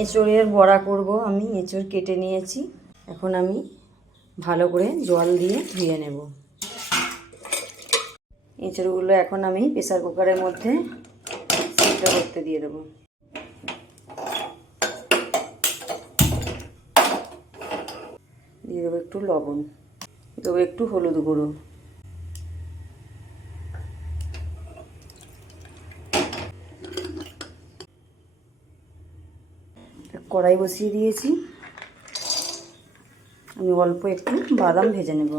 এঁচড়ের বড়া করব আমি। এঁচড় কেটে নিয়েছি, এখন আমি ভালো করে জল দিয়ে ধুয়ে নেব। এঁচড়গুলো এখন আমি প্রেসার কুকারের মধ্যে সিদ্ধ করতে দিয়ে দেবো। দিয়ে দেবো একটু লবণ, দেবো একটু হলুদ গুঁড়ো, কড়াই বসিয়ে দিয়েছি, আমি অল্প একটু বাদাম ভেজে নেব।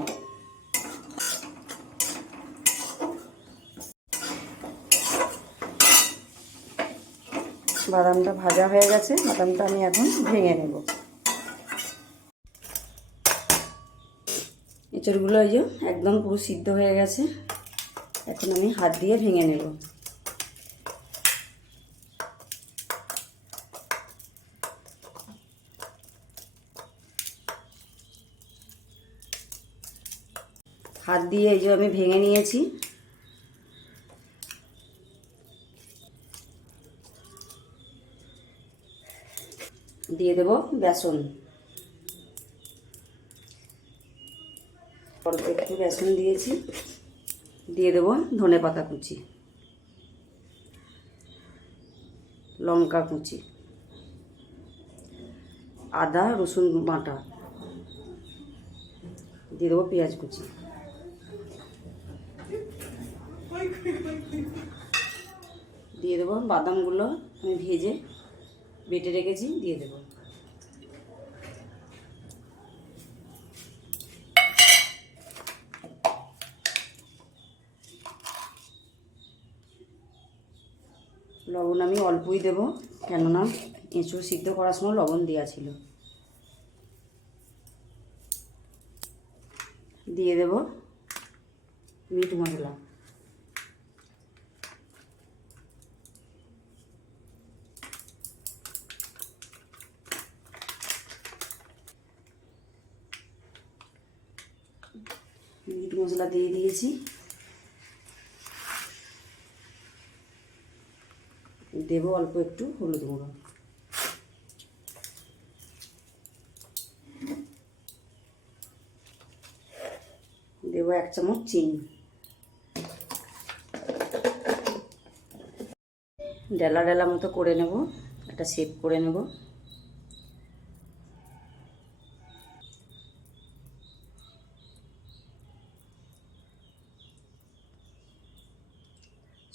বাদামটা ভাজা হয়ে গেছে, বাদামটা আমি এখন ভেঙে নেব। এঁচড়গুলো এই যে একদম পুরো সিদ্ধ হয়ে গেছে, এখন আমি হাত দিয়ে ভেঙে নেব। হাত দিয়ে এই যে আমি ভেঙে নিয়েছি। দিয়ে দেব বেসন, অল্প একটু বেসন দিয়েছি। দিয়ে দেব ধনেপাতা কুচি, লঙ্কা কুচি, আদা রসুন বাটা, দিয়ে দেবো পেঁয়াজ কুচি। দিয়ে দেবো বাদামগুলো আমি ভেজে বেটে রেখেছি, দিয়ে দেবো। লবণ আমি অল্পই দেবো, কেননা এঁচড় সিদ্ধ করার সময় লবণ দেওয়া ছিল। দিয়ে দেব মিট মশলা, মিট মশলা দিয়ে দিয়েছি। দেব অল্প একটু হলুদ গুঁড়ো, দেব 1 চামচ চিনি। ডেলা ডেলা মতো করে নেব, একটা শেপ করে নেব।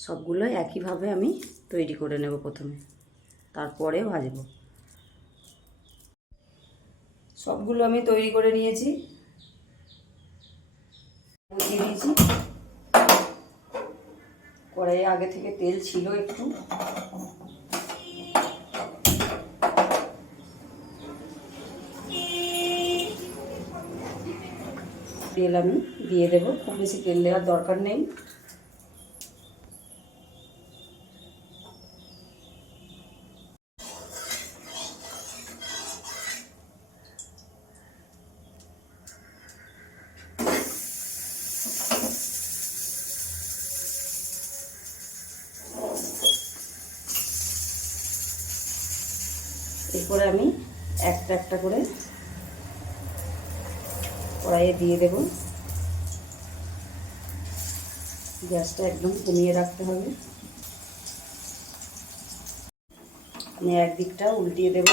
সবগুলো একইভাবে আমি তৈরি করে নেব প্রথমে, তারপরে ভাজবো। সবগুলো আমি তৈরি করে নিয়েছি, বসিয়ে দিয়েছি। কড়াইয়ে আগে থেকে তেল ছিল একটু, তেল আমি দিয়ে দেবো, খুব বেশি তেল দেওয়ার দরকার নেই। এরপরে আমি একটা একটা করে কড়াইয়ে দিয়ে দেব। গ্যাসটা একদম কমিয়ে রাখতে হবে। আমি একদিকটা উল্টিয়ে দেব।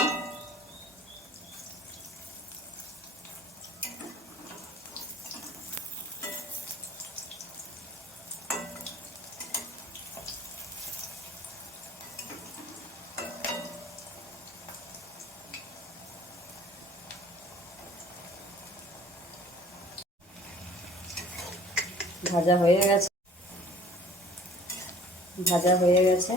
ভাজা হয়ে গেছে, ভাজা হয়ে গেছে।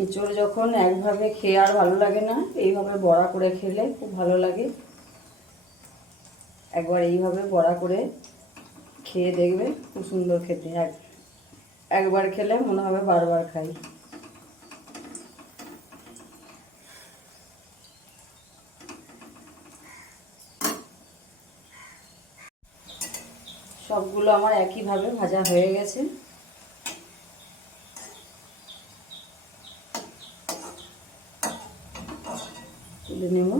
এঁচোড় যখন একভাবে খেয়ে আর ভালো লাগে না, এইভাবে বড়া করে খেলে খুব ভালো লাগে। একবার এইভাবে বড়া করে খেয়ে দেখবে, খুব সুন্দর খেতে। একবার খেলে মনে হবে বারবার খাই। সবগুলো আমার একইভাবে ভাজা হয়ে গেছে। তুলে নেব।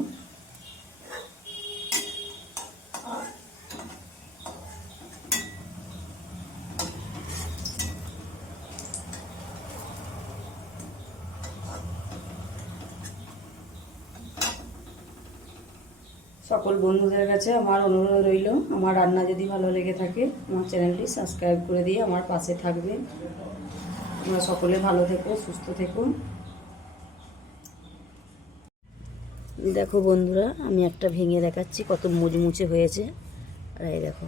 সকল বন্ধুদের কাছে আমার অনুরোধ রইল, আমার রান্না যদি ভালো লেগে থাকে আমার চ্যানেলটি সাবস্ক্রাইব করে দিয়ে আমার পাশে থাকবে। তোমরা সকলে ভালো থেকো, সুস্থ থেকো। দেখো বন্ধুরা, আমি একটা ভেঙে দেখাচ্ছি কত মুচমুচে হয়েছে। আর এই দেখো।